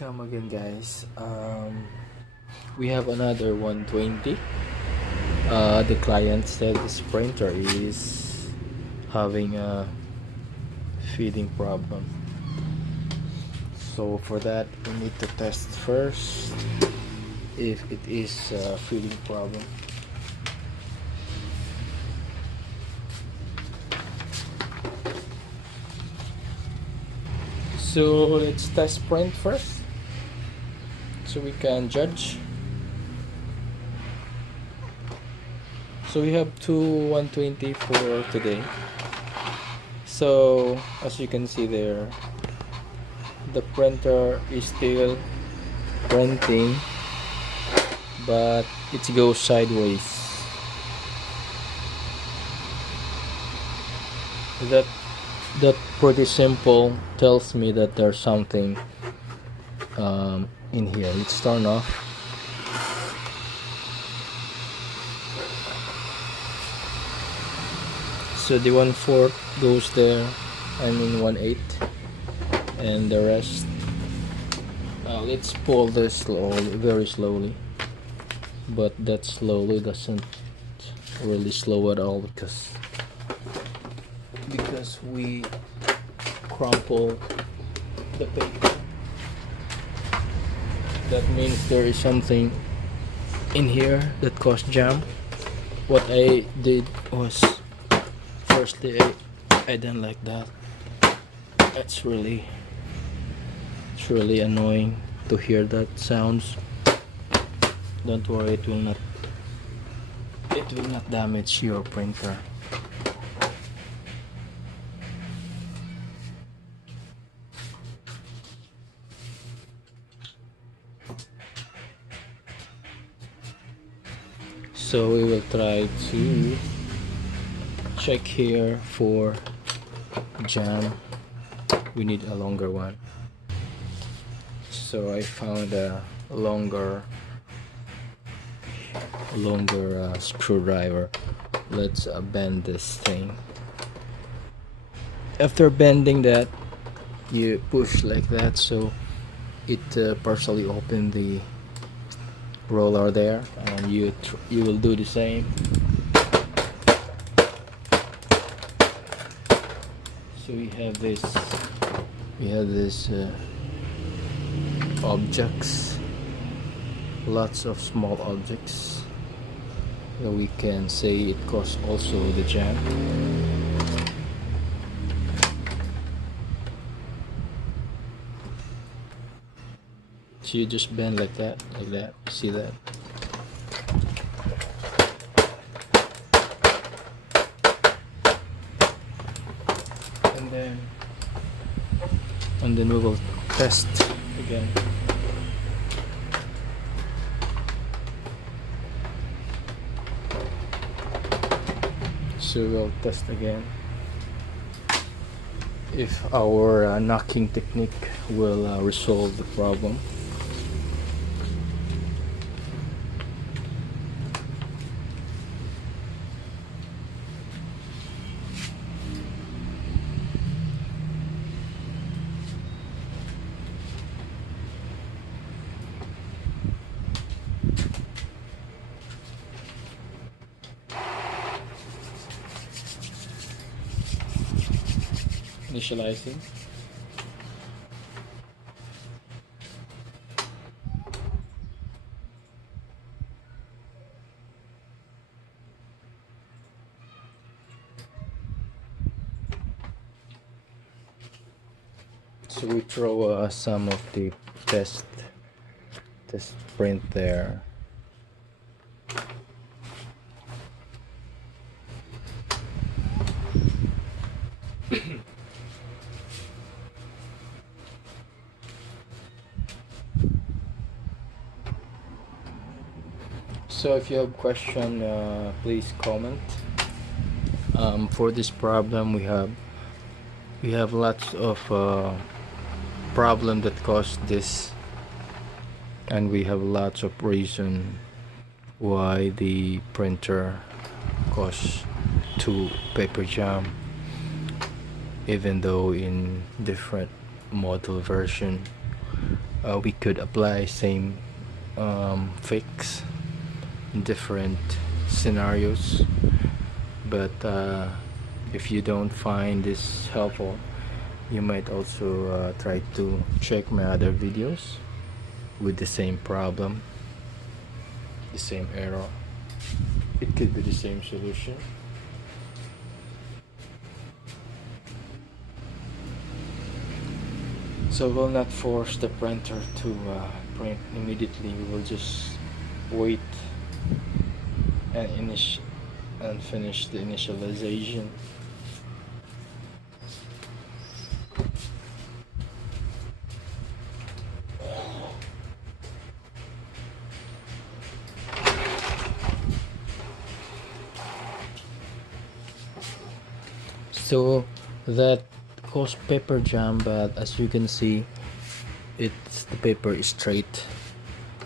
Welcome again, guys. We have another 120. The client said this printer is having a feeding problem, so for that we need to test first if it is a feeding problem. So let's test print first so we can judge. So we have two 120 for today. So as you can see there, the printer is still printing, but it goes sideways. That pretty simple tells me that there's something in here. Let's turn off. So the 1/4 goes there, I mean 1/8, and the rest. Let's pull this slowly, very slowly. But that slowly doesn't really slow at all because we crumple the paper. That means there is something in here that caused jam. What I did was, firstly, I didn't like that. It's really annoying to hear that sounds. Don't worry, it will not damage your printer. So we will try to check here for jam. We need a longer one. So I found a longer screwdriver. Let's bend this thing. After bending that, you push like that, so it partially open the roller there, and you will do the same. So we have this objects, lots of small objects that we can say it caused also the jam. So you just bend like that, see that? And then we will test again. So we'll test again if our knocking technique will resolve the problem. Initializing. So we throw some of the test print there. So if you have question, please comment. For this problem, we have lots of problem that caused this, and we have lots of reason why the printer caused to paper jam, even though in different model version we could apply same fix in different scenarios, but if you don't find this helpful, you might also try to check my other videos with the same problem, the same error. It could be the same solution. So we'll not force the printer to print immediately. We will just wait and finish the initialization. So that caused paper jam, but as you can see, the paper is straight.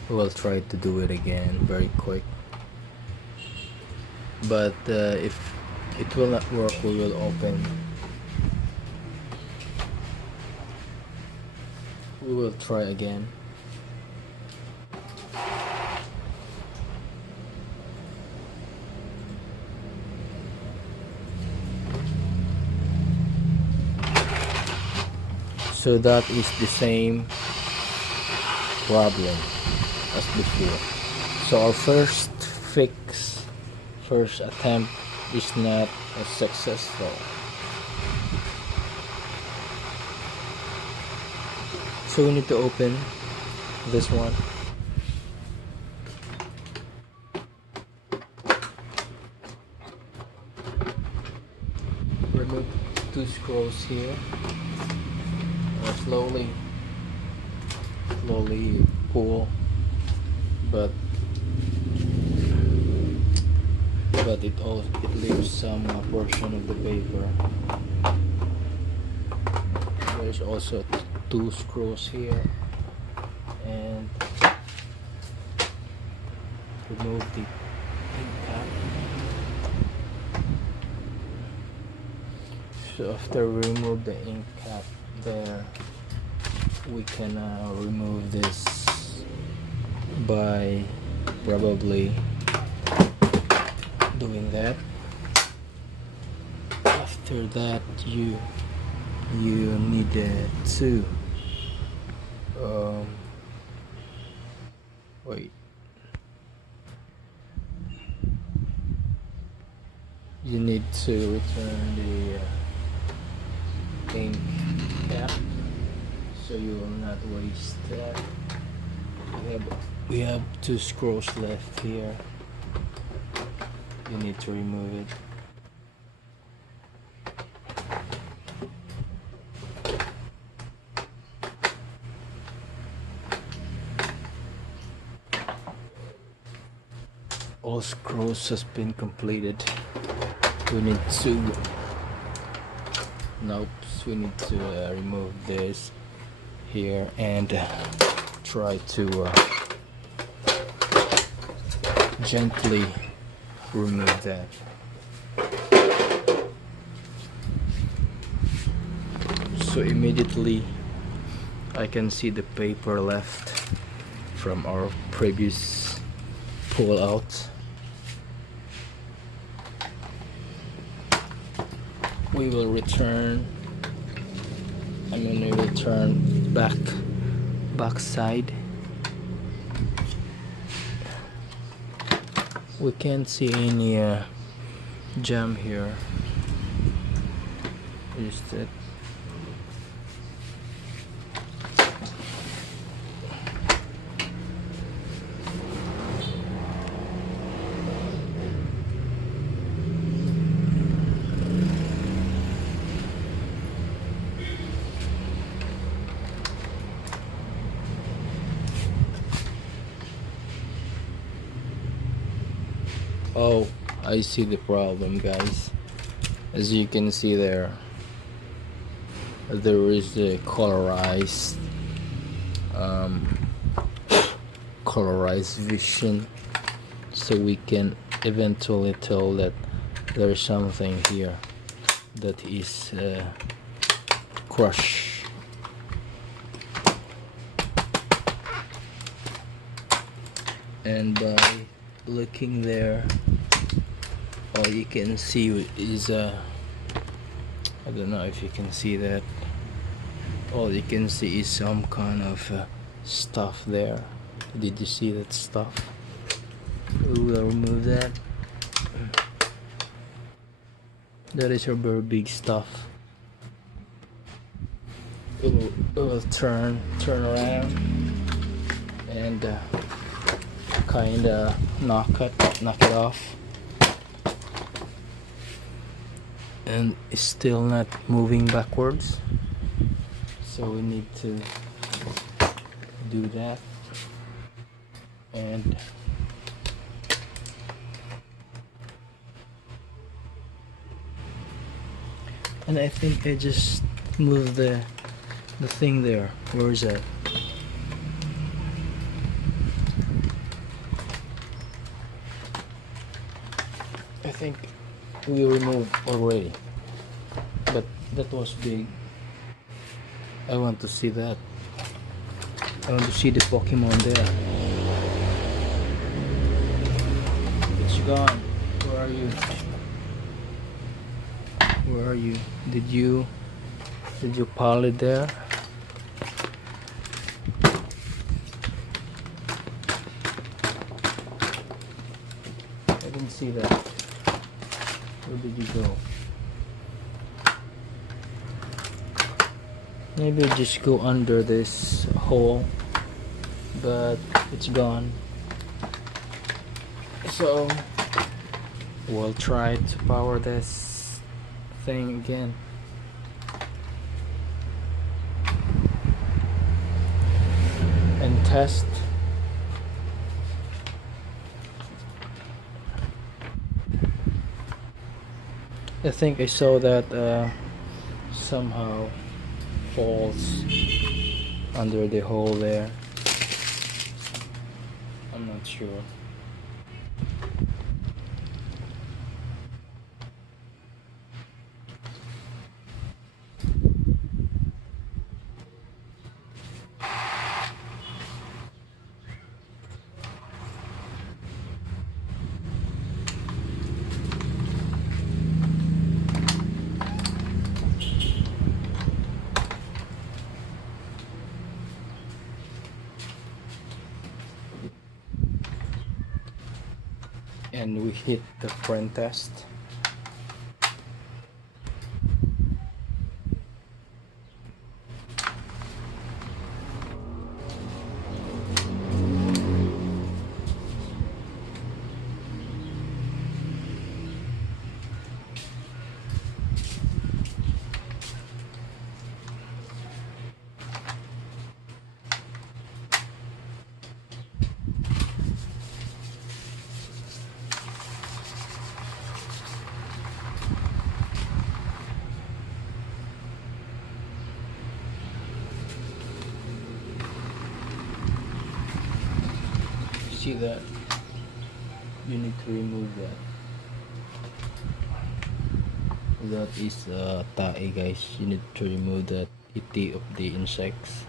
We'll try to do it again very quick, but if it will not work, we will try again. So that is the same problem as before. So our first attempt is not successful. So we need to open this one. Remove 2 screws here. Slowly pull, but it leaves some portion of the paper. There's also 2 screws here, and remove the ink cap. So after we remove the ink cap there, we can remove this by probably doing that. After that, you need to wait. You need to return the ink cap, so you will not waste that. We have 2 screws left here. You need to remove it. All screws has been completed. We need to remove this here and try to gently remove that. So immediately I can see the paper left from our previous pull out. We will turn back side. We can't see any jam here. Is that Oh, I see the problem, guys. As you can see there is the colorized vision, so we can eventually tell that there is something here that is crushed. and by looking there, all you can see is I don't know if you can see that. All you can see is some kind of stuff there. Did you see that stuff? We will remove that. That is a very big stuff. We'll turn around and kinda knock it off. And it's still not moving backwards, so we need to do that. And I think I just moved the thing there. Where is that? I think we removed already, but that was big. I want to see that. I want to see the Pokemon there. It's gone. Where are you? Where are you? Did you pile it there? I didn't see that. Where did you go? Maybe just go under this hole, but it's gone. So we'll try to power this thing again. And test. I think I saw that somehow falls under the hole there. I'm not sure. And we hit the print test. See that? You need to remove that. That is tae, guys. You need to remove that ET of the insects.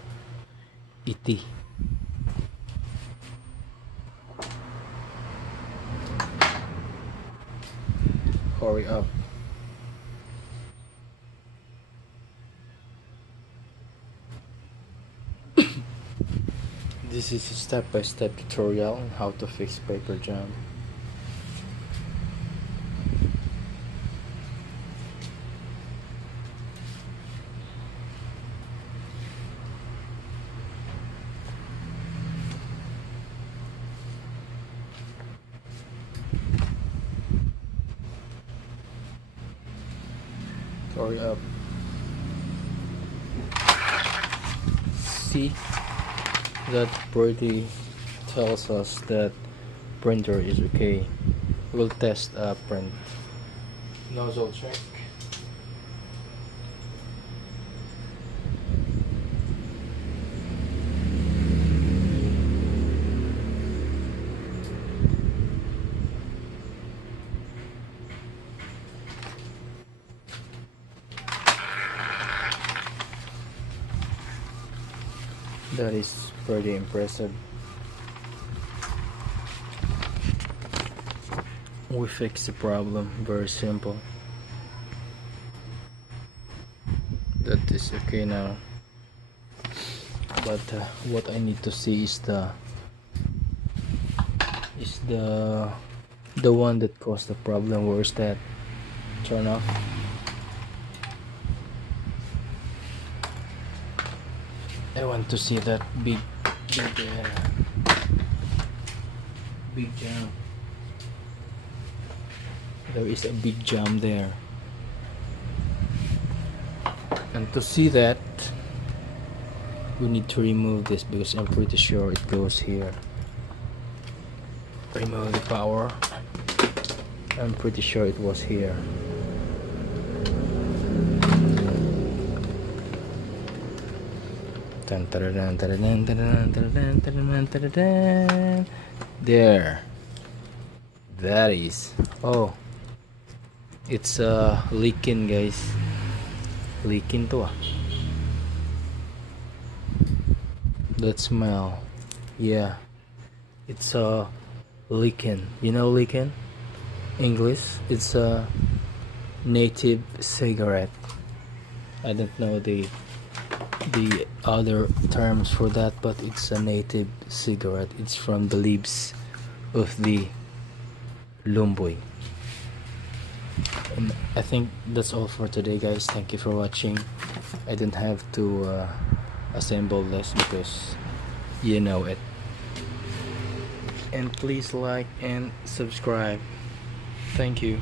ET. Hurry up. This is a step-by-step tutorial on how to fix paper jam. Hurry up. See? That pretty tells us that printer is okay. We'll test a print. Nozzle check. That is pretty impressive. we fix the problem. Very simple. That is okay now. But what I need to see is the one that caused the problem. Where is that? Turn off. I want to see that big jam. There is a big jam there, and to see that we need to remove this, because I'm pretty sure it goes here. Remove the power. I'm pretty sure it was here. There. That is. Oh, it's leaking, guys. Leaking to that smell. Yeah, it's leaking. You know leaking? English. It's a native cigarette. I don't know the other terms for that, but it's a native cigarette. It's from the leaves of the lumboy. And I think that's all for today, guys. Thank you for watching. I didn't have to assemble this because you know it. And please like and subscribe. Thank you.